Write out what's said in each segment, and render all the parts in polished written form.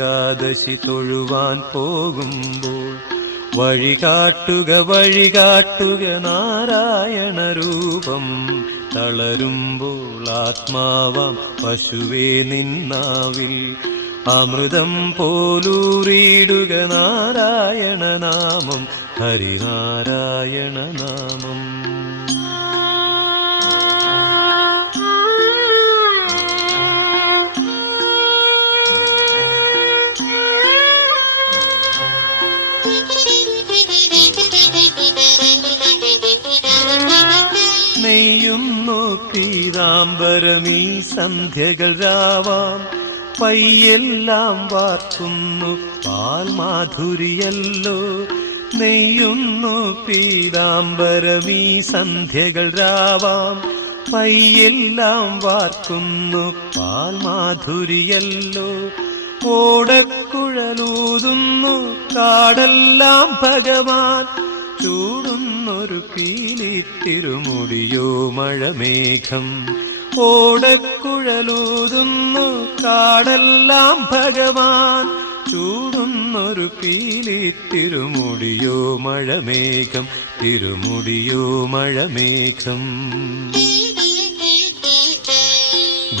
ഏകാദശി തൊഴുവാൻ പോകുമ്പോൾ വഴികാട്ടുക നാരായണ രൂപം. തളരുമ്പോൾ ആത്മാവാം പശുവേ നിന്നാവിൽ അമൃതം പോലൂറിയിടുക നാരായണ നാമം, ഹരിനാരായണ നാമം. നെയ്യുന്നു പീതാംബരമീ സന്ധ്യകൾ രാവാം, പയ്യെല്ലാം വാർക്കുന്നു പാൽമാധുരിയല്ലോ. നെയ്യുന്നു പീതാംബരമീ സന്ധ്യകൾ രാവാം, പയ്യെല്ലാം വാർക്കുന്നു പാൽമാധുരിയല്ലോ. ഓടക്കുഴലൂതുന്നു കാടെല്ലാം ഭഗവാൻ, ചൂടുന്നൊരു പീലി തിരുമുടിയോ മഴമേഘം. ഓടക്കുഴലൂതുന്നു കാടെല്ലാം ഭഗവാൻ, ചൂടുന്നൊരു പീലി തിരുമുടിയോ മഴമേഘം, തിരുമുടിയോ മഴമേഘം.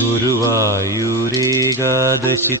ഗുരുവായൂരേകാദശി